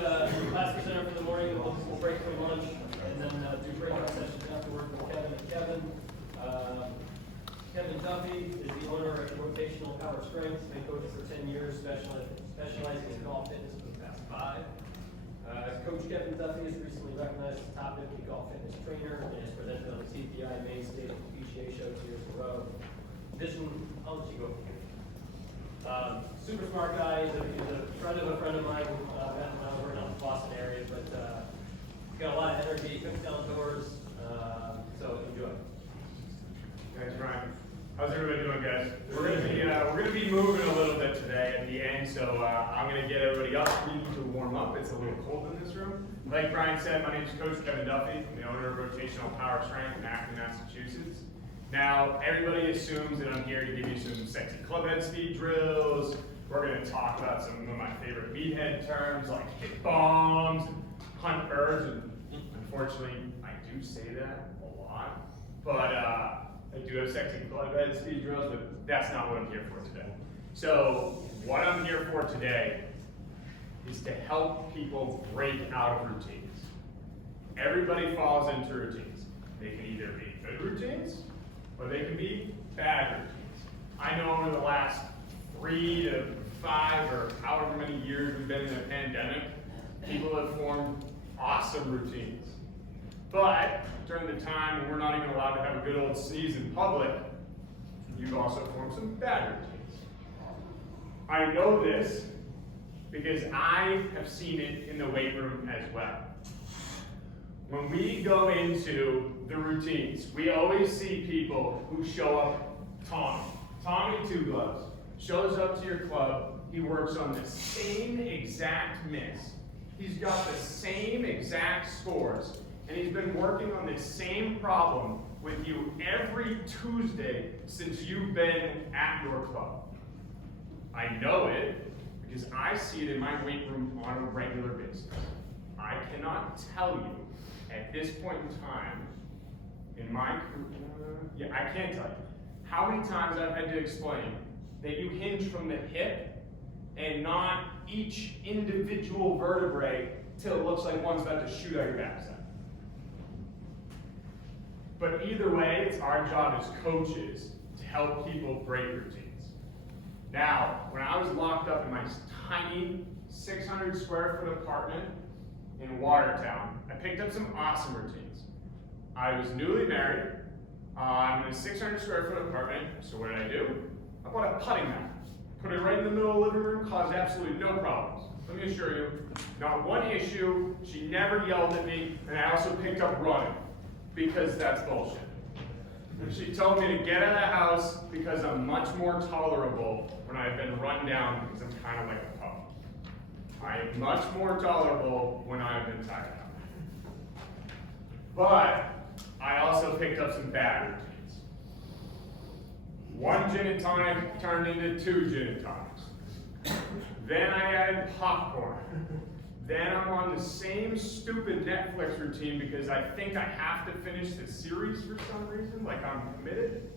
class presenter for the morning. We'll break for lunch and then do breakout sessions afterward with Kevin and Kevin. Kevin Duffy is the owner of Rotational Power Strength. He's been coaching for 10 years, specializing in golf fitness for the past 5. Coach Kevin Duffy is recently recognized as top 50 golf fitness trainer and has presented on the CPI main stage of the PGA show 2 years in a row. I'll let you go. Super smart guy. He's a friend of mine. Met him over in the Boston area, but he's got a lot of energy. Cooks outdoors, so enjoy. Thanks, Brian. How's everybody doing, guys? We're gonna be moving a little bit today at the end, so I'm gonna get everybody up. We need to warm up. It's a little cold in this room. Like Brian said, my name is Coach Kevin Duffy. I'm the owner of Rotational Power Strength in Acton, Massachusetts. Now, everybody assumes that I'm here to give you some sexy club head speed drills. We're gonna talk about some of my favorite meathead terms like hit bombs, and hunt birds, and unfortunately, I do say that a lot. But I do have sexy club head speed drills, but that's not what I'm here for today. So, what I'm here for today is to help people break out of routines. Everybody falls into routines. They can either be good routines, or they can be bad routines. I know over the last 3 to 5 or however many years we've been in a pandemic, people have formed awesome routines. But during the time when we're not even allowed to have a good old sneeze in public, you've also formed some bad routines. I know this because I have seen it in the weight room as well. When we go into the routines, we always see people who show up. Tommy Two Gloves shows up to your club. He works on the same exact miss. He's got the same exact scores, and he's been working on the same problem with you every Tuesday since you've been at your club. I know it because I see it in my weight room on a regular basis. I cannot tell you at this point in time, in my career, I can't tell you how many times I've had to explain that you hinge from the hip and not each individual vertebrae till it looks like one's about to shoot out your backside. But either way, it's our job as coaches to help people break routines. Now, when I was locked up in my tiny 600 square foot apartment in Watertown, I picked up some awesome routines. I was newly married. I'm in a 600 square foot apartment, so what did I do? I bought a putting mat. Put it right in the middle of the living room, caused absolutely no problems. Let me assure you, not one issue. She never yelled at me, and I also picked up running, because that's bullshit. She told me to get out of the house because I'm much more tolerable when I've been run down because I'm kind of like a pup. I am much more tolerable when I've been tired out. But I also picked up some bad routines. 1 gin and tonic turned into 2 gin and tonics. Then I added popcorn. Then I'm on the same stupid Netflix routine because I think I have to finish the series for some reason, like I'm committed.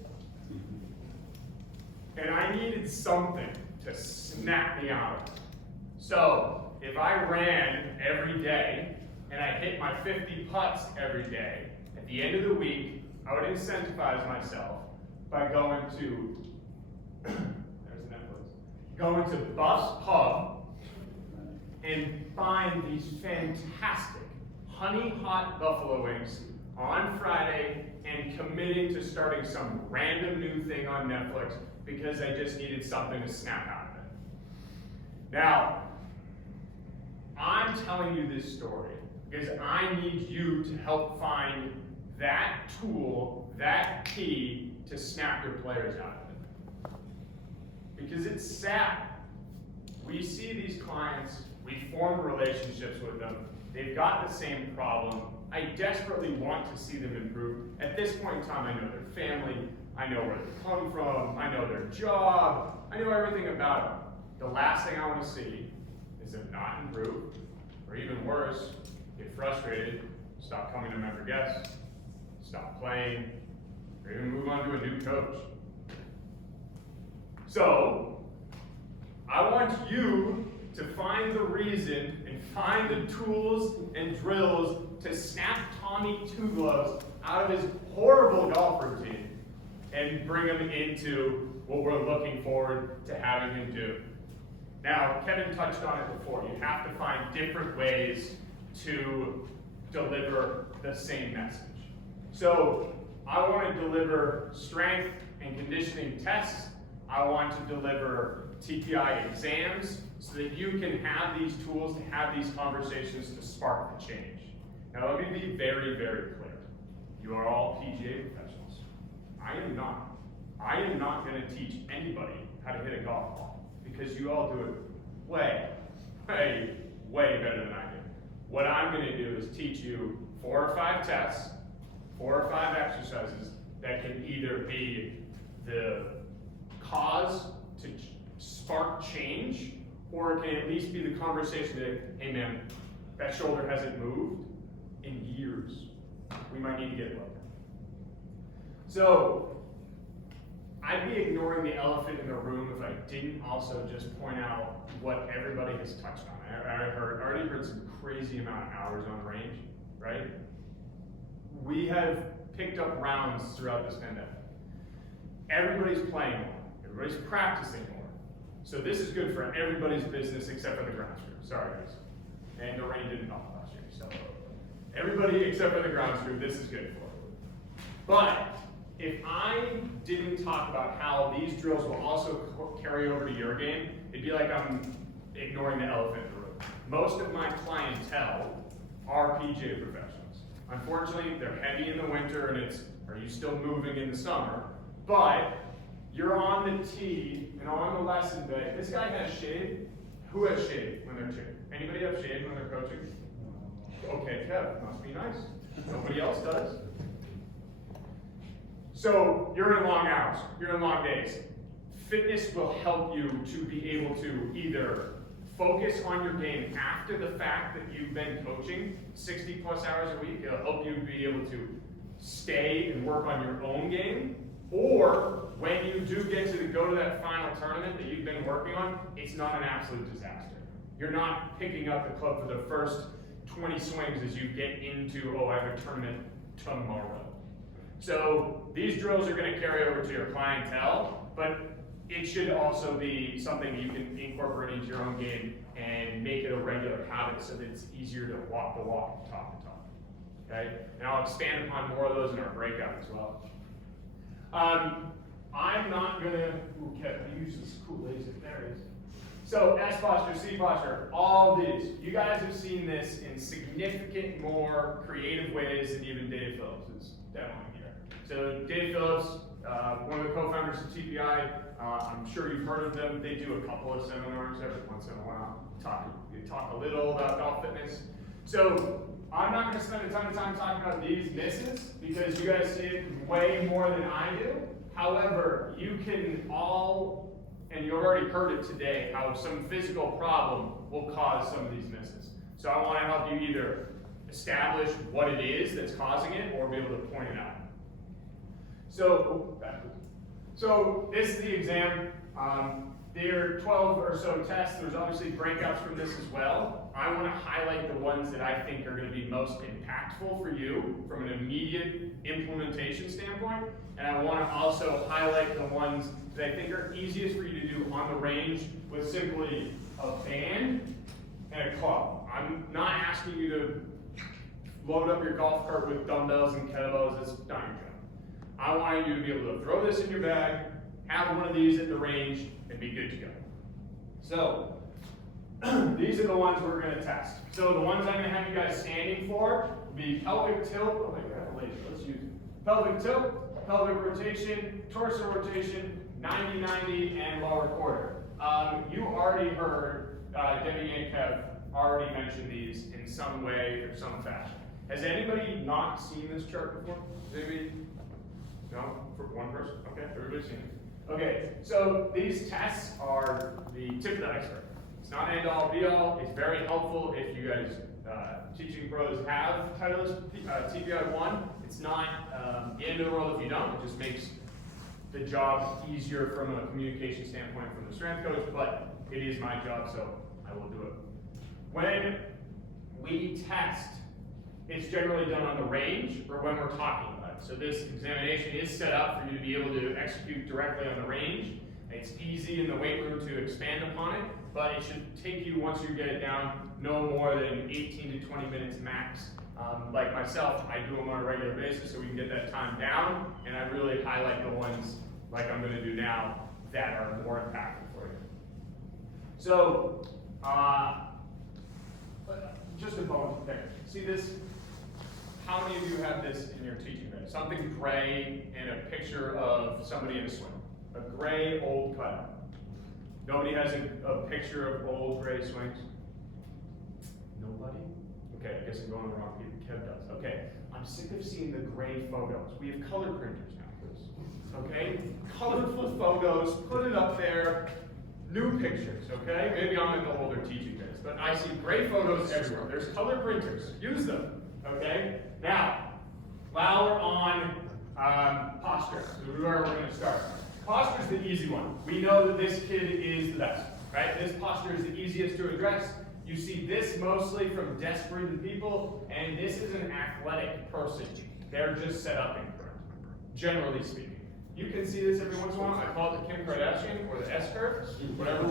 And I needed something to snap me out of it. So, if I ran every day, and I hit my 50 putts every day, at the end of the week, I would incentivize myself by going to, there's Netflix, going to Buff's Pub and buying these fantastic honey hot buffalo wings on Friday and committing to starting some random new thing on Netflix because I just needed something to snap out of it. Now, I'm telling you this story because I need you to help find that tool, that key to snap your players out of it. Because it's sad. We see these clients, we form relationships with them, they've got the same problem. I desperately want to see them improve. At this point in time, I know their family, I know where they come from, I know their job, I know everything about them. The last thing I want to see is them not improve, or even worse, get frustrated, stop coming to member guests, stop playing, or even move on to a new coach. So, I want you to find the reason and find the tools and drills to snap Tommy Two Gloves out of his horrible golf routine and bring him into what we're looking forward to having him do. Now, Kevin touched on it before. You have to find different ways to deliver the same message. So I want to deliver strength and conditioning tests. I want to deliver TPI exams so that you can have these tools to have these conversations to spark the change. Now let me be very, very clear. You are all PGA professionals. I am not. I am not going to teach anybody how to hit a golf ball because you all do it way, way, way better than I do. What I'm going to do is teach you 4 or 5 tests, 4 or 5 exercises that can either be the cause to spark change, or it can at least be the conversation that, hey man, that shoulder hasn't moved in years. We might need to get it looked at. So, I'd be ignoring the elephant in the room if I didn't also just point out what everybody has touched on. I already heard some crazy amount of hours on the range, right? We have picked up rounds throughout this pandemic. Everybody's playing more. Everybody's practicing more. So this is good for everybody's business except for the grounds crew. Sorry guys. And the rain didn't help last year. So everybody except for the grounds crew, this is good for. But if I didn't talk about how these drills will also carry over to your game, it'd be like I'm ignoring the elephant in the room. Most of my clientele are PGA professionals. Unfortunately, they're heavy in the winter and it's, are you still moving in the summer? But you're on the tee and on the lesson day. This guy has shade. Who has shade when they're training? Anybody have shade when they're coaching? Okay, Kev, must be nice. Nobody else does. So you're in long hours, you're in long days. Fitness will help you to be able to either focus on your game after the fact that you've been coaching 60 plus hours a week. It'll help you be able to stay and work on your own game. Or when you do get to go to that final tournament that you've been working on, it's not an absolute disaster. You're not picking up the club for the first 20 swings as you get into, oh, I have a tournament tomorrow. So these drills are going to carry over to your clientele, but it should also be something that you can incorporate into your own game and make it a regular habit so that it's easier to walk the walk, talk the talk. Okay? And I'll expand upon more of those in our breakout as well. I'm not going to, use this cool laser, there it is. So S posture, C posture, all these. You guys have seen this in significant more creative ways than even Dave Phillips is demoing here. So Dave Phillips, one of the co-founders of TPI, I'm sure you've heard of them. They do a couple of seminars every once in a while. Talk a little about golf fitness. So I'm not going to spend a ton of time talking about these misses because you guys see it way more than I do. However, you can all, and you've already heard it today, how some physical problem will cause some of these misses. So I want to help you either establish what it is that's causing it or be able to point it out. So this is the exam. There are 12 or so tests. There's obviously breakouts from this as well. I want to highlight the ones that I think are going to be most impactful for you from an immediate implementation standpoint. And I want to also highlight the ones that I think are easiest for you to do on the range with simply a band and a club. I'm not asking you to load up your golf cart with dumbbells and kettlebells. That's not your job. I want you to be able to throw this in your bag, have one of these at the range, and be good to go. So, these are the ones we're going to test. So the ones I'm going to have you guys standing for will be pelvic tilt. Oh my God, laser. Let's use it. Pelvic tilt, pelvic rotation, torso rotation, 90-90, and lower quarter. You already heard Debbie and Kev already mention these in some way or some fashion. Has anybody not seen this chart before? Maybe? No? For one person? Okay, everybody's seen it. Okay, so these tests are the tip of the iceberg. It's not end all be all. It's very helpful if you guys, teaching pros, have Titleist TPI 1. It's not the end of the world if you don't. It just makes the job easier from a communication standpoint from the strength coach, but it is my job, so I will do it. When we test, it's generally done on the range or when we're talking about it. So this examination is set up for you to be able to execute directly on the range. It's easy in the weight room to expand upon it, but it should take you, once you get it down, no more than 18 to 20 minutes max. Like myself, I do them on a regular basis so we can get that time down, and I really highlight the ones like I'm going to do now that are more impactful for you. So, just a bone to pick. See this? How many of you have this in your teaching bed? Something gray and a picture of somebody in a swing. A gray old cutout. Nobody has a picture of old gray swings? Nobody? Okay, I guess I'm going the wrong people. Kev does. Okay, I'm sick of seeing the gray photos. We have color printers now, Chris. Okay? Colorful photos, put it up there. New pictures, okay? Maybe I'm in the older teaching days, but I see gray photos everywhere. There's color printers. Use them, okay? Now, while we're on posture, this is where we're going to start. Posture is the easy one. We know that this kid is the best, right? This posture is the easiest to address. You see this mostly from desk-ridden people, and this is an athletic person. They're just set up incorrect, generally speaking. You can see this every once in a while. I call it the Kim Kardashian or the S-curve. Whatever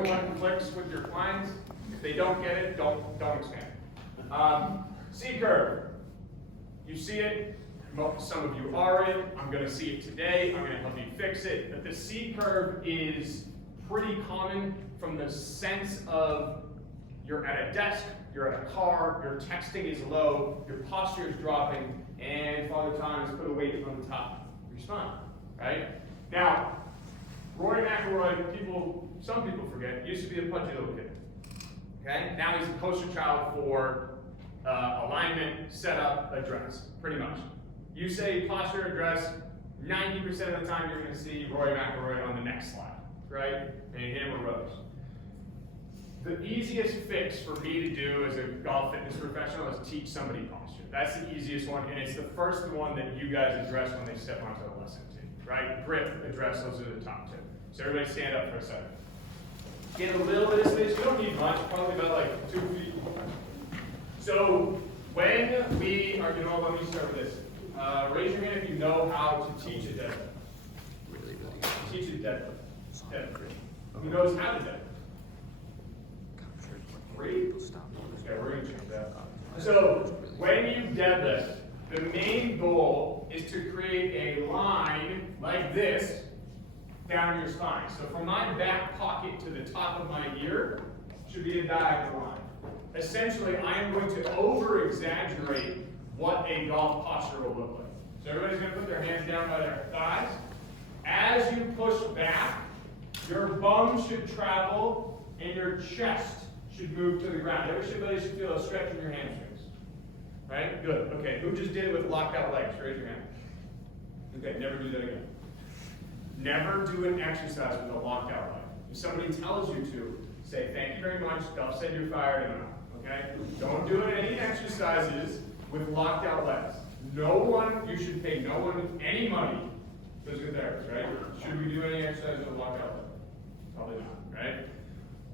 one clicks with your clients. If they don't get it, don't expand. C-curve. You see it. Some of you are it. I'm going to see it today. I'm going to help you fix it. But the C-curve is pretty common from the sense of you're at a desk, you're at a car, your texting is low, your posture is dropping, and Father Time has put a weight on the top of your spine, right? Now, Rory McIlroy, some people forget, used to be a pudgy little kid, okay? Now he's a poster child for alignment, setup, address, pretty much. You say posture, address, 90% of the time you're going to see Rory McIlroy on the next slide, right? And him or Rose. The easiest fix for me to do as a golf fitness professional is teach somebody posture. That's the easiest one, and it's the first one that you guys address when they step onto the lesson team, right? Grip, address, those are the top two. So everybody stand up for a second. Get a little bit of space. You don't need much, probably about like 2 feet. So when we are, let me start with this. Raise your hand if you know how to teach a deadlift. Teach a deadlift. Who knows how to deadlift? Great. Okay, we're going to change that. So when you deadlift, the main goal is to create a line like this down your spine. So from my back pocket to the top of my ear should be a diagonal line. Essentially, I am going to over-exaggerate what a golf posture will look like. So everybody's going to put their hands down by their thighs. As you push back, your bum should travel and your chest should move to the ground. Everybody should feel a stretch in your hamstrings. Right? Good. Okay, who just did it with locked out legs? Raise your hand. Okay, never do that again. Never do an exercise with a locked out leg. If somebody tells you to, say thank you very much, they'll send you fired and enough. Okay? Don't do any exercises with locked out legs. You should pay no one any money. Physical therapist, right? Should we do any exercises with locked out legs? Probably not, right?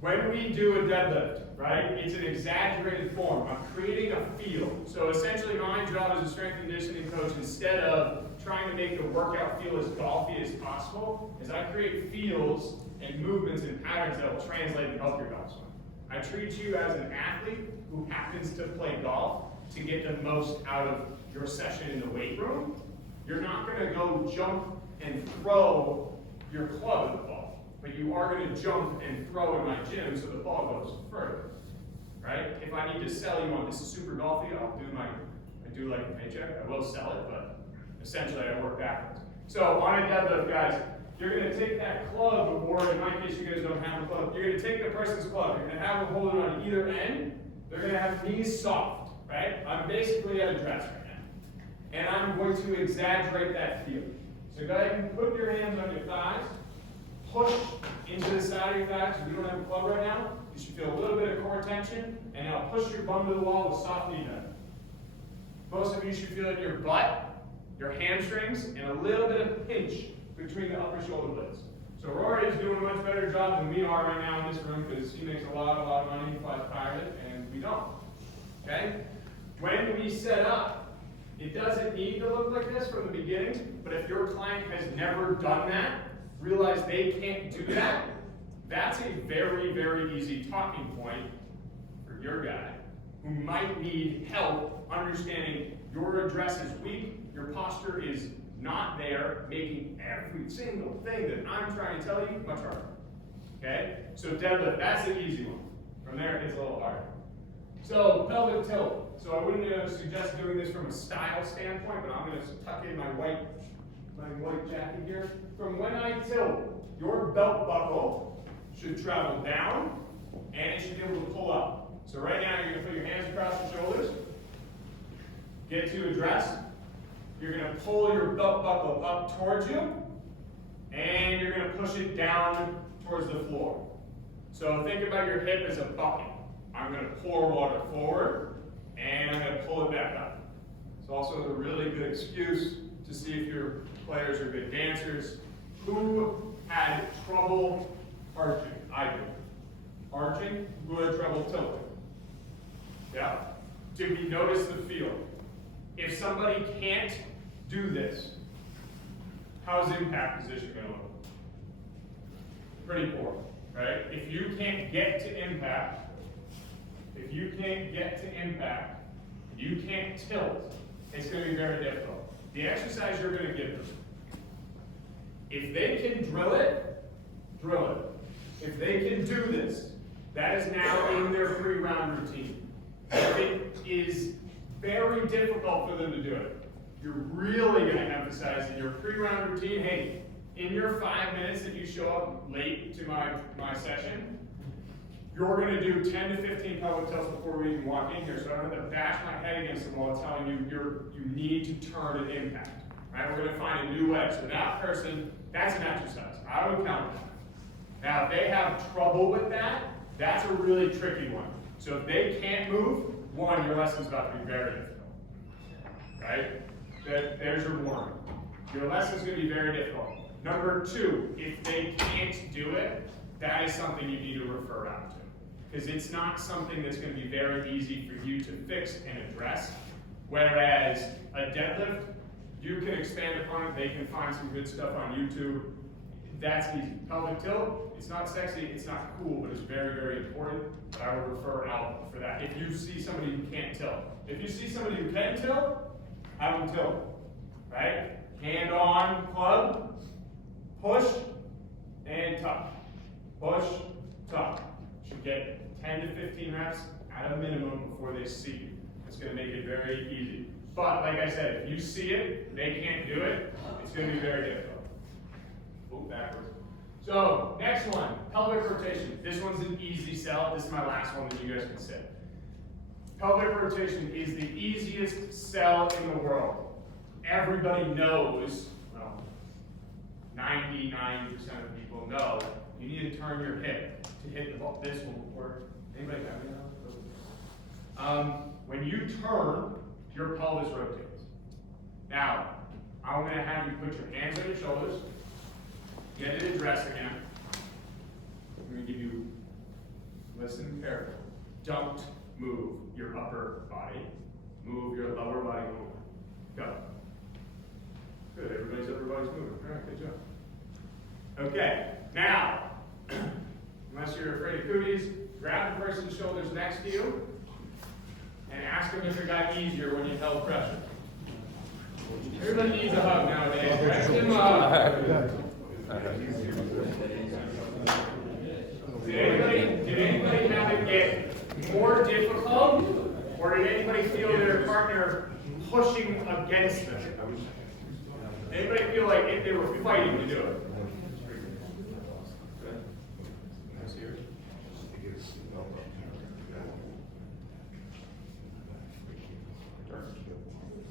When we do a deadlift, right, it's an exaggerated form. I'm creating a field. So essentially my job as a strength and conditioning coach, instead of trying to make the workout feel as golfy as possible, is I create fields and movements and patterns that will translate and help your golf swing. I treat you as an athlete who happens to play golf to get the most out of your session in the weight room. You're not going to go jump and throw your club at the ball, but you are going to jump and throw in my gym so the ball goes further, right? If I need to sell you on this is super golfy, I do like a paycheck. I will sell it, but essentially I work backwards. So on a deadlift, guys, you're going to take that club, or in my case, you guys don't have a club. You're going to take the person's club. You're going to have them hold it on either end. They're going to have knees soft, right? I'm basically at a dress right now. And I'm going to exaggerate that feel. So go ahead and put your hands on your thighs. Push into the side of your thighs. If you don't have a club right now, you should feel a little bit of core tension. And now push your bum to the wall with soft knee bend. Most of you should feel it in your butt, your hamstrings, and a little bit of pinch between the upper shoulder blades. So Rory is doing a much better job than we are right now in this room because he makes a lot of money, he flies private, and we don't. Okay? When we set up, it doesn't need to look like this from the beginning, but if your client has never done that, realize they can't do that, that's a very, very easy talking point for your guy who might need help understanding your address is weak, your posture is not there, making every single thing that I'm trying to tell you much harder. Okay? So deadlift, that's the easy one. From there, it gets a little harder. So pelvic tilt. So I wouldn't suggest doing this from a style standpoint, but I'm going to tuck in my white jacket here. From when I tilt, your belt buckle should travel down, and it should be able to pull up. So right now, you're going to put your hands across your shoulders, get to address. You're going to pull your belt buckle up towards you, and you're going to push it down towards the floor. So think about your hip as a bucket. I'm going to pour water forward, and I'm going to pull it back up. It's also a really good excuse to see if your players are good dancers. Who had trouble arching? I do. Arching? Who had trouble tilting? Yeah? Did we notice the field? If somebody can't do this, how's impact position going to look? Pretty poor, right? If you can't get to impact, you can't tilt, it's going to be very difficult. The exercise you're going to give them, if they can drill it, drill it. If they can do this, that is now in their pre-round routine. If it is very difficult for them to do it, you're really going to emphasize in your pre-round routine, hey, in your 5 minutes that you show up late to my session, you're going to do 10 to 15 pelvic tilts before we even walk in here, so I don't have to bash my head against the wall telling you you need to turn at impact. Right? We're going to find a new way. So that person, that's an exercise. I would count that. Now, if they have trouble with that, that's a really tricky one. So if they can't move, one, your lesson's about to be very difficult. Right? There's your warning. Your lesson's going to be very difficult. Number two, if they can't do it, that is something you need to refer out to. Because it's not something that's going to be very easy for you to fix and address. Whereas a deadlift, you can expand upon it. They can find some good stuff on YouTube. That's easy. Pelvic tilt, it's not sexy, it's not cool, but it's very, very important. But I would refer out for that. If you see somebody who can't tilt. If you see somebody who can tilt, have them tilt. Right? Hand on club, push, and tuck. Push, tuck. Should get 10 to 15 reps at a minimum before they see you. It's going to make it very easy. But like I said, if you see it, they can't do it, it's going to be very difficult. Move backwards. So, next one, pelvic rotation. This one's an easy sell. This is my last one that you guys can sit. Pelvic rotation is the easiest sell in the world. Everybody knows, well, 99% of people know, you need to turn your hip to hit the ball. This will work. Anybody got me now? When you turn, your pelvis rotates. Now, I'm going to have you put your hands on your shoulders, get it addressed again. I'm going to give you, listen carefully. Don't move your upper body. Move your lower body over. Go. Good, everybody's upper body's moving. All right, good job. Okay, now, unless you're afraid of cooties, grab the person's shoulders next to you and ask them if it got easier when you held pressure. Everybody needs a hug nowadays. Rest them up. Did anybody have it get more difficult, or did anybody feel their partner pushing against them? Anybody feel like if they were fighting to do it?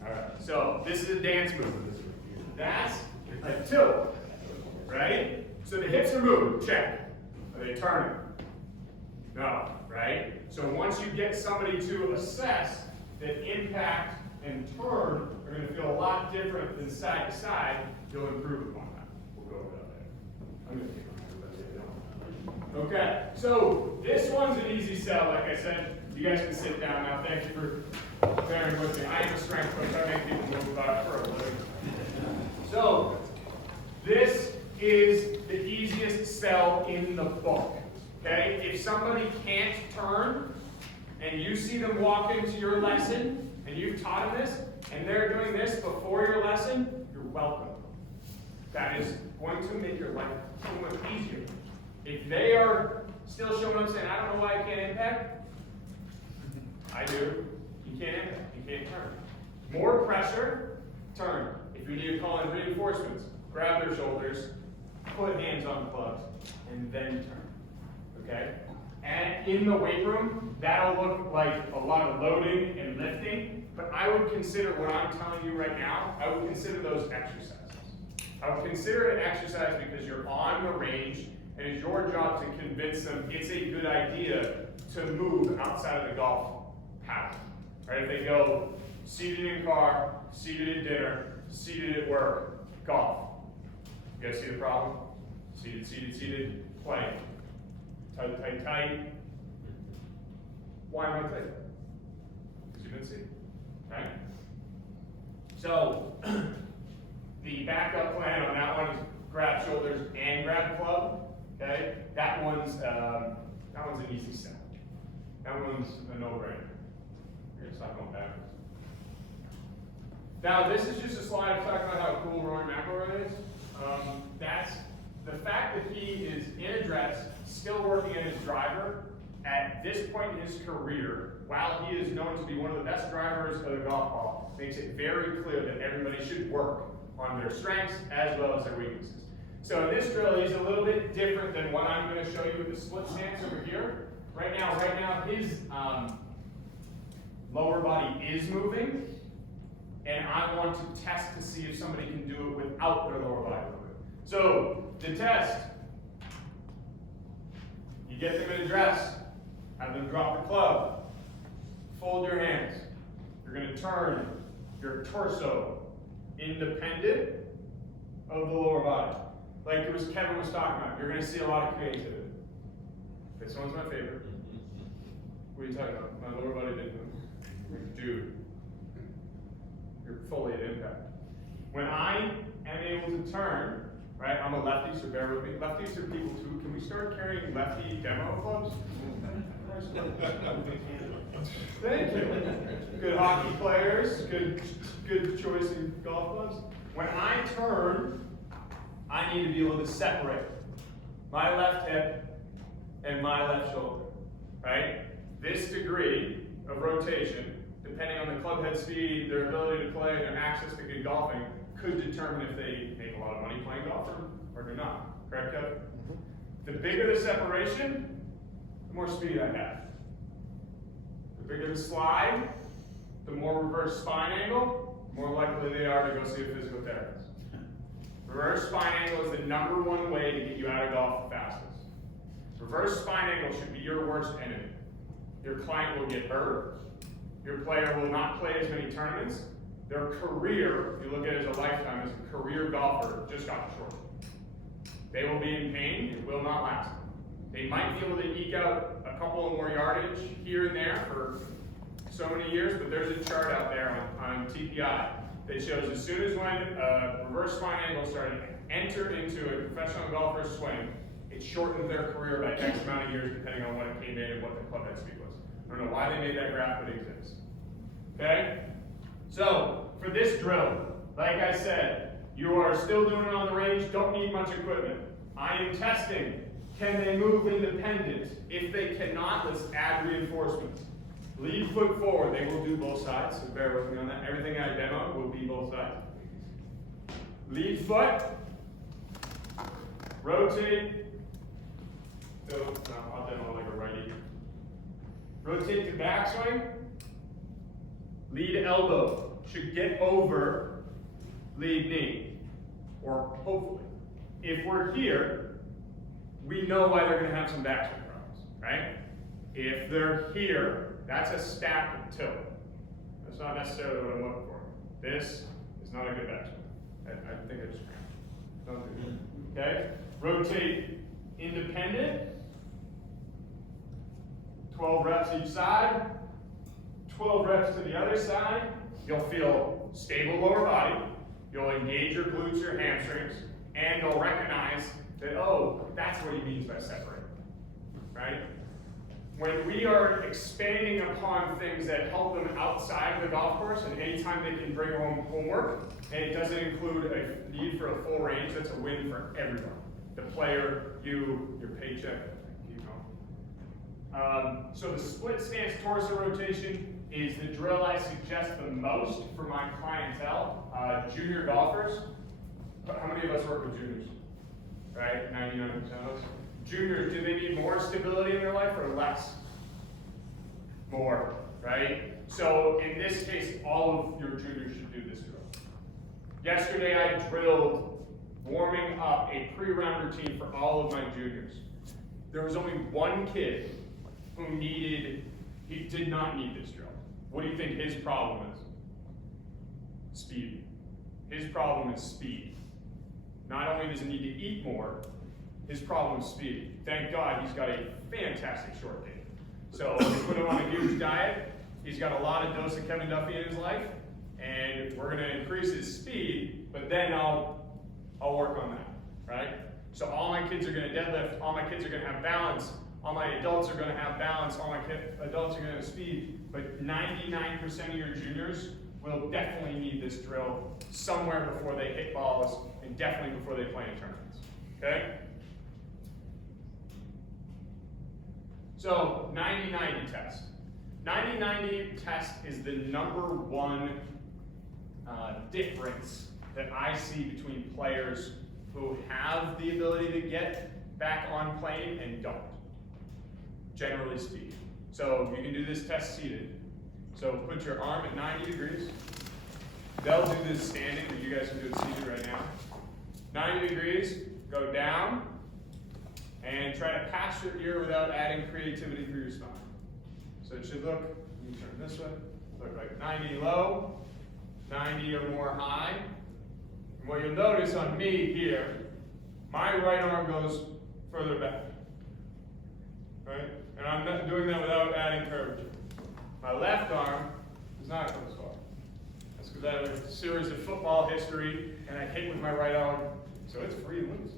Alright, so this is a dance move. That's a tilt, right? So the hips are moving, check. Are they turning? No, right? So once you get somebody to assess that impact and turn are going to feel a lot different than side to side, you'll improve upon that. We'll go over that Okay, so this one's an easy sell, like I said. You guys can sit down now. Thank you for bearing with me. I am a strength coach. I make people move about for a living. So, this is the easiest sell in the book. Okay? If somebody can't turn, and you see them walk into your lesson, and you've taught them this, and they're doing this before your lesson, you're welcome. That is going to make your life so much easier. If they are still showing up saying, I don't know why I can't impact, I do. You can't impact. You can't turn. More pressure, turn. If you need to call in reinforcements, grab their shoulders, put hands on the clubs, and then turn. Okay? And in the weight room, that'll look like a lot of loading and lifting, but I would consider what I'm telling you right now, I would consider those exercises. I would consider it an exercise because you're on the range, and it's your job to convince them it's a good idea to move outside of the golf pattern. Right? If they go seated in car, seated at dinner, seated at work, golf. You guys see the problem? Seated, seated, seated, playing. Tight, tight, tight. Why am I tight? Because you didn't see. Right? So, the backup plan on that one is grab shoulders and grab club. Okay? That one's an easy step. That one's a no-brainer. You're gonna stop going backwards. Now, this is just a slide of talking about how cool Rory McIlroy is. That's the fact that he is in a dress, still working at his driver at this point in his career, while he is known to be one of the best drivers of the golf ball, makes it very clear that everybody should work on their strengths as well as their weaknesses. So in this drill, he's a little bit different than what I'm going to show you with the split stance over here. Right now, his lower body is moving, and I want to test to see if somebody can do it without their lower body moving. So, the test, you get them in a dress, have them drop the club, fold your hands. You're going to turn your torso independent of the lower body. Like it was Kevin was talking about, you're going to see a lot of creativity. This one's my favorite. What are you talking about? My lower body didn't move. Dude, you're fully at impact. When I am able to turn, right, I'm a lefty, so bear with me. Lefties are people too. Can we start carrying lefty demo clubs? Thank you. Good hockey players, good choice in golf clubs. When I turn, I need to be able to separate my left hip and my left shoulder, right? This degree of rotation, depending on the club head speed, their ability to play, and their access to good golfing, could determine if they make a lot of money playing golf or do not. Correct, Kevin? The bigger the separation, the more speed I have. The bigger the slide, the more reverse spine angle, the more likely they are to go see a physical therapist. Reverse spine angle is the #1 way to get you out of golf the fastest. Reverse spine angle should be your worst enemy. Your client will get hurt. Your player will not play as many tournaments. Their career, if you look at it as a lifetime, as a career golfer, just got short. They will be in pain. It will not last. They might be able to eke out a couple of more yardage here and there for so many years, but there's a chart out there on TPI that shows as soon as when reverse spine angle started to enter into a professional golfer's swing, it shortened their career by X amount of years depending on when it came in and what the club head speed was. I don't know why they made that graph, but it exists. Okay? So, for this drill, like I said, you are still doing it on the range, don't need much equipment. I am testing, can they move independent? If they cannot, let's add reinforcements. Lead foot forward, they will do both sides, so bear with me on that. Everything I demoed will be both sides. Lead foot, rotate, I'll demo like a righty. Rotate to backswing, lead elbow should get over lead knee, or hopefully. If we're here, we know why they're going to have some backswing problems, right? If they're here, that's a stack and tilt. That's not necessarily what I'm looking for. This is not a good backswing. I think I just cramped. Don't do that. Okay? rotate independent, 12 reps each side, 12 reps to the other side. You'll feel stable lower body, you'll engage your glutes, your hamstrings, and you'll recognize that, oh, that's what he means by separate, right? When we are expanding upon things that help them outside of the golf course, and anytime they can bring home homework, and it doesn't include a need for a full range, that's a win for everyone. The player, you, your paycheck, keep going. So the split stance torso rotation is the drill I suggest the most for my clientele, junior golfers. How many of us work with juniors? Right, 99% of us. Juniors, do they need more stability in their life or less? More, right? So in this case, all of your juniors should do this drill. Yesterday I drilled warming up a pre-round routine for all of my juniors. There was only one kid who he did not need this drill. What do you think his problem is? Speed. His problem is speed. Not only does he need to eat more, his problem is speed. Thank God he's got a fantastic short game. So we put him on a huge diet. He's got a lot of dose of Kevin Duffy in his life, and we're going to increase his speed, but then I'll work on that, right? So all my kids are going to deadlift, all my kids are going to have balance, all my adults are going to have balance, all my adults are going to have speed, but 99% of your juniors will definitely need this drill somewhere before they hit balls and definitely before they play in tournaments, okay? So 90-90 test. 90-90 test is the #1 difference that I see between players who have the ability to get back on plane and don't, generally speaking. So you can do this test seated. So put your arm at 90 degrees. They'll do this standing, but you guys can do it seated right now. 90 degrees, go down, and try to pass your ear without adding creativity through your spine. So it should look, you turn this way, look like 90 low, 90 or more high. And what you'll notice on me here, my right arm goes further back, right? And I'm not doing that without adding curvature. My left arm does not go as far. That's because I have a series of football history and I hit with my right arm, so it's free and loose,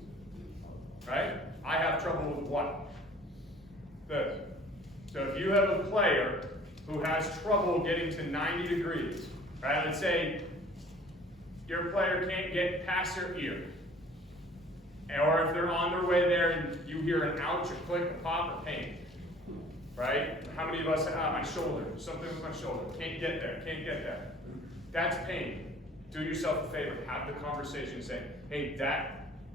right? I have trouble with what? This. So if you have a player who has trouble getting to 90 degrees, right? Let's say your player can't get past their ear. Or if they're on their way there and you hear an ouch, a click, a pop, a pain, right? How many of us have my shoulder, something with my shoulder, can't get there, can't get there. That's pain. Do yourself a favor, have the conversation, say, hey,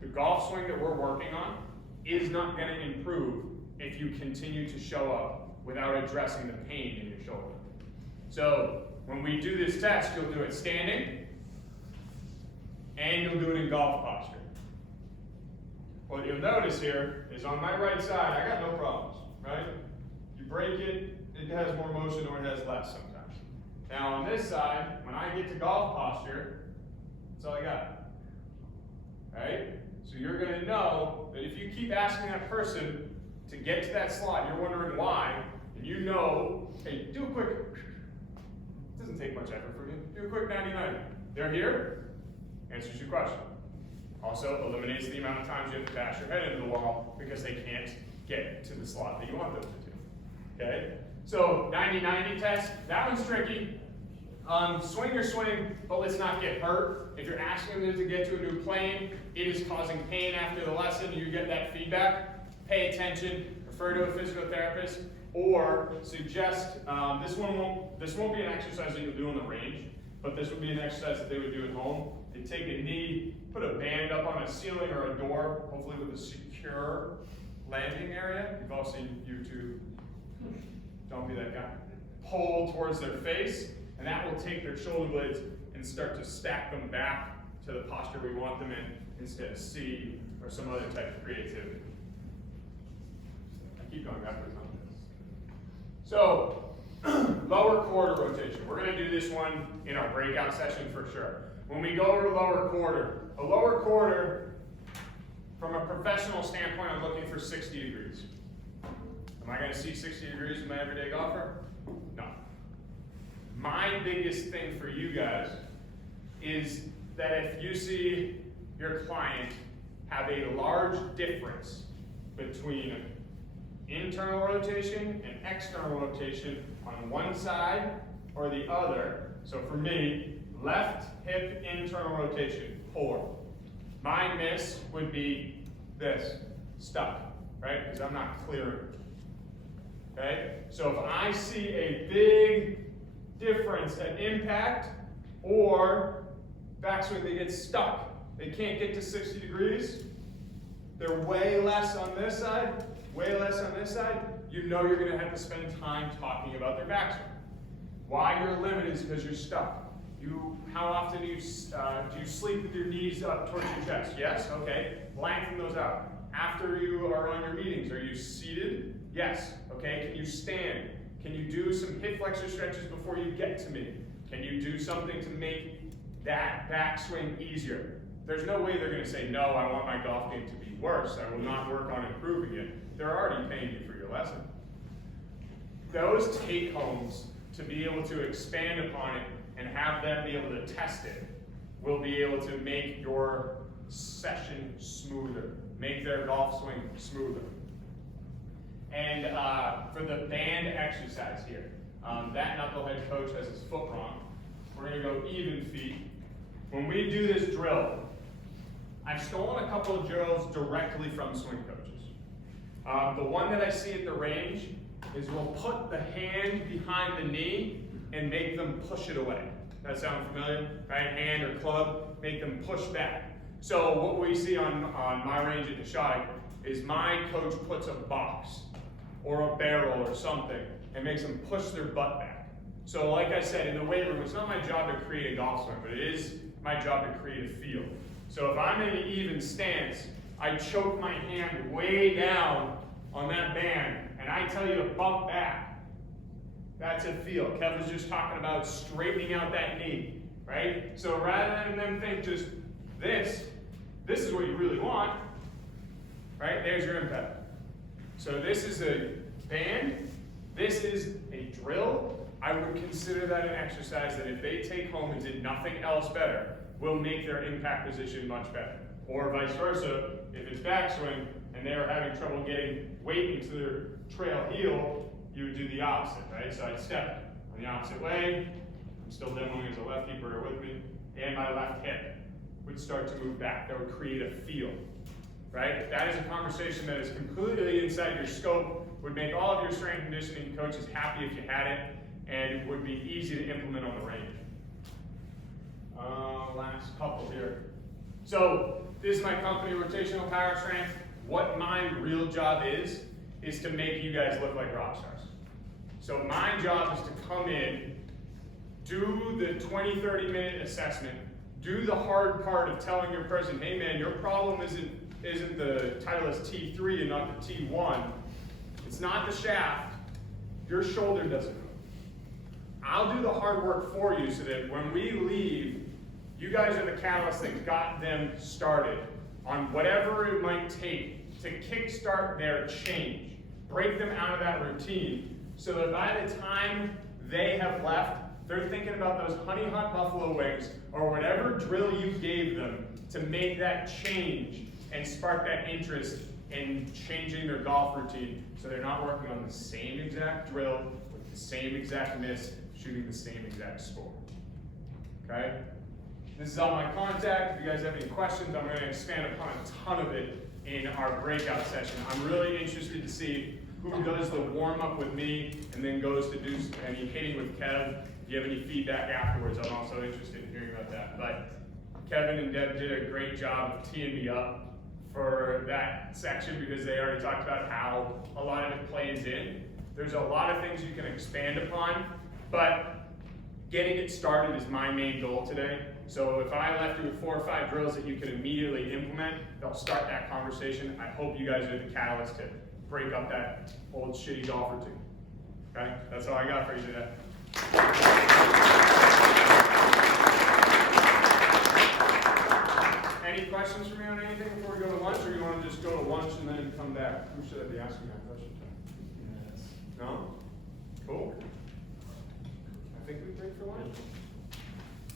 the golf swing that we're working on is not going to improve if you continue to show up without addressing the pain in your shoulder. So when we do this test, you'll do it standing, and you'll do it in golf posture. What you'll notice here is on my right side, I got no problems, right? You break it, it has more motion or it has less sometimes. Now on this side, when I get to golf posture, that's all I got, right? So you're gonna know that if you keep asking that person to get to that slot, you're wondering why, and you know, hey, do a quick, it doesn't take much effort from you, do a quick 90-90. They're here, answers your question. Also eliminates the amount of times you have to bash your head into the wall because they can't get to the slot that you want them to. Okay? So 90-90 test, that one's tricky. Swing your swing, but let's not get hurt. If you're asking them to get to a new plane, it is causing pain after the lesson, you get that feedback, pay attention, refer to a physical therapist, or suggest, this won't be an exercise that you'll do on the range, but this would be an exercise that they would do at home. They take a knee, put a band up on a ceiling or a door, hopefully with a secure landing area. You've all seen YouTube. Don't be that guy. Pull towards their face, and that will take their shoulder blades and start to stack them back to the posture we want them in instead of C or some other type of creativity. I keep going backwards on this. So, lower quarter rotation. We're going to do this one in our breakout session for sure. When we go over lower quarter, a lower quarter From a professional standpoint, I'm looking for 60 degrees. Am I going to see 60 degrees in my everyday golfer? No. My biggest thing for you guys is that if you see your client have a large difference between internal rotation and external rotation on one side or the other, so for me, left hip internal rotation, poor. My miss would be this, stuck, right? Because I'm not clearing. Okay? So if I see a big difference at impact or backswing, they get stuck. They can't get to 60 degrees. They're way less on this side, way less on this side. You know you're going to have to spend time talking about their backswing. Why you're limited is because you're stuck. How often do you sleep with your knees up towards your chest? Yes? Okay. Lengthen those out. After you are on your meetings, are you seated? Yes. Okay. Can you stand? Can you do some hip flexor stretches before you get to me? Can you do something to make that backswing easier? There's no way they're going to say, no, I want my golf game to be worse. I will not work on improving it. They're already paying you for your lesson. Those take-homes, to be able to expand upon it and have them be able to test it, will be able to make your session smoother, make their golf swing smoother. And for the band exercise here, that knucklehead coach has his foot wrong. We're going to go even feet. When we do this drill, I've stolen a couple of drills directly from swing coaches. The one that I see at the range is we'll put the hand behind the knee and make them push it away. That sound familiar? Right hand or club, make them push back. So what we see on my range at the shot is my coach puts a box or a barrel or something and makes them push their butt back. So like I said, in the weight room, it's not my job to create a golf swing, but it is my job to create a feel. So if I'm in an even stance, I choke my hand way down on that band, and I tell you to bump back. That's a feel. Kev was just talking about straightening out that knee, right? So rather than them think just this is what you really want, right? There's your impact. So this is a band, this is a drill. I would consider that an exercise that if they take home and did nothing else better, will make their impact position much better. Or vice versa, if it's backswing and they're having trouble getting weight into their trail heel, you would do the opposite, right? So I'd step on the opposite way. I'm still demoing as a lefty, bear with me. And my left hip would start to move back. That would create a feel, right? That is a conversation that is completely inside your scope, would make all of your strength conditioning coaches happy if you had it, and it would be easy to implement on the range. Last couple here. So this is my company, Rotational Power Strength. What my real job is to make you guys look like rock stars. So my job is to come in, do the 20-30 minute assessment, do the hard part of telling your person, hey man, your problem isn't the Titleist T3 and not the T1. It's not the shaft. Your shoulder doesn't move. I'll do the hard work for you so that when we leave, you guys are the catalyst that got them started on whatever it might take to kickstart their change, break them out of that routine, so that by the time they have left, they're thinking about those honey hot buffalo wings or whatever drill you gave them to make that change and spark that interest in changing their golf routine, so they're not working on the same exact drill with the same exact miss, shooting the same exact score. Okay? This is all my contact. If you guys have any questions, I'm going to expand upon a ton of it in our breakout session. I'm really interested to see who does the warm-up with me and then goes to do any hitting with Kev. If you have any feedback afterwards, I'm also interested in hearing about that. But Kevin and Deb did a great job of teeing me up for that section because they already talked about how a lot of it plays in. There's a lot of things you can expand upon, but getting it started is my main goal today. So if I left you with 4 or 5 drills that you can immediately implement, they'll start that conversation. I hope you guys are the catalyst to break up that old shitty golf routine. Okay? That's all I got for you today. Any questions? questions for me on anything before we go to lunch, or you want to just go to lunch and then come back? Who should I be asking that question to? No? Cool. I think we break for lunch.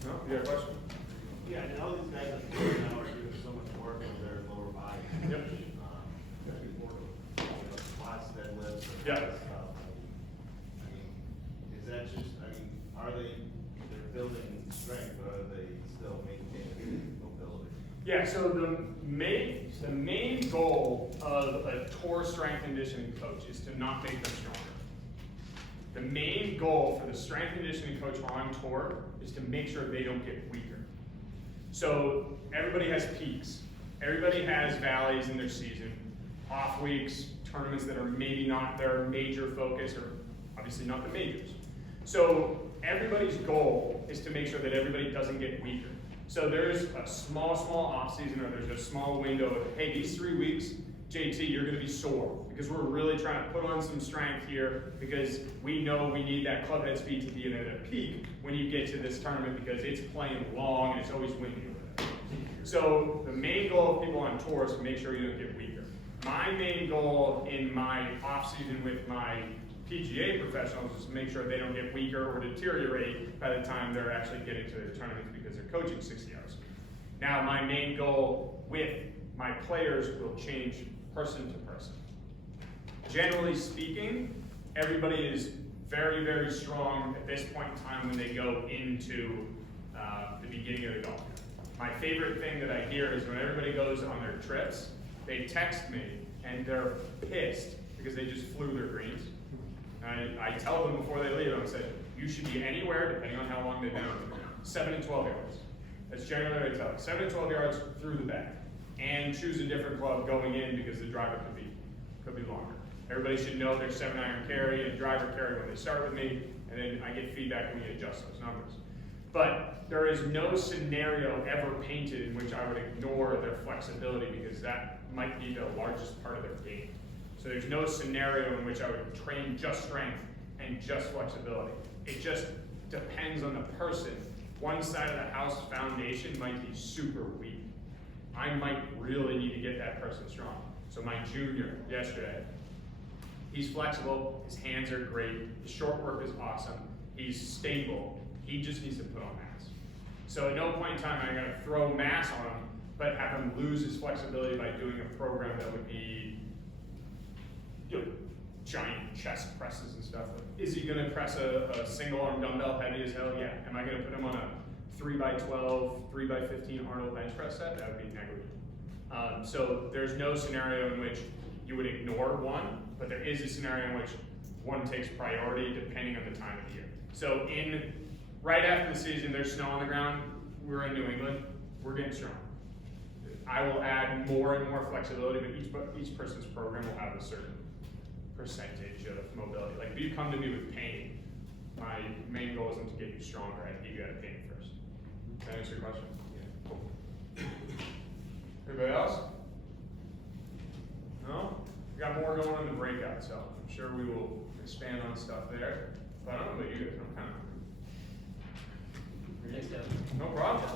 No? You got a question? Yeah, and all these guys at work now are doing so much work with their lower body. Yep. Especially for, squats, deadlifts, and Yeah. all that stuff. I mean, is that just, I mean, are they're building strength, but are they still maintaining mobility? Yeah, so the main goal of a tour strength and conditioning coach is to not make them stronger. The main goal for the strength and conditioning coach on tour is to make sure they don't get weaker. So everybody has peaks. Everybody has valleys in their season, off weeks, tournaments that are maybe not their major focus, or obviously not the majors. So everybody's goal is to make sure that everybody doesn't get weaker. So there's a small off season, or there's a small window of, hey, these 3 weeks, JT, you're gonna be sore because we're really trying to put on some strength here because we know we need that club head speed to be at a peak when you get to this tournament because it's playing long and it's always windy over there. So the main goal of people on tour is to make sure you don't get weaker. My main goal in my off season with my PGA professionals is to make sure they don't get weaker or deteriorate by the time they're actually getting to their tournaments because they're coaching 60 hours. Now my main goal with my players will change person to person. Generally speaking, everybody is very, very strong at this point in time when they go into the beginning of the golf year. My favorite thing that I hear is when everybody goes on their trips, they text me and they're pissed because they just flew their greens. I tell them before they leave, I say, you should be anywhere, depending on how long they've been on, 7 to 12 yards. That's generally what I tell them. 7 to 12 yards through the bag. And choose a different club going in because the driver could be longer. Everybody should know their 7-iron carry and driver carry when they start with me, and then I get feedback when we adjust those numbers. But there is no scenario ever painted in which I would ignore their flexibility because that might be the largest part of their game. So there's no scenario in which I would train just strength and just flexibility. It just depends on the person. One side of the house foundation might be super weak. I might really need to get that person strong. So my junior yesterday, he's flexible, his hands are great, his short work is awesome, he's stable, he just needs to put on mass. So at no point in time am I gonna throw mass on him, but have him lose his flexibility by doing a program that would be, giant chest presses and stuff. Is he gonna press a single arm dumbbell heavy as hell? Yeah. Am I gonna put him on a 3x12, 3x15 Arnold bench press set? That would be negligible. So there's no scenario in which you would ignore one, but there is a scenario in which one takes priority depending on the time of the year. So right after the season, there's snow on the ground, we're in New England, we're getting strong. I will add more and more flexibility, but each person's program will have a certain percentage of mobility. Like if you come to me with pain, my main goal isn't to get you stronger, I give you out of pain first. Does that answer your question? Yeah. Cool. Anybody else? No? We got more going on in the breakout, so I'm sure we will expand on stuff there. But I don't know about you guys, I'm kind of Thanks, Kevin. no problem.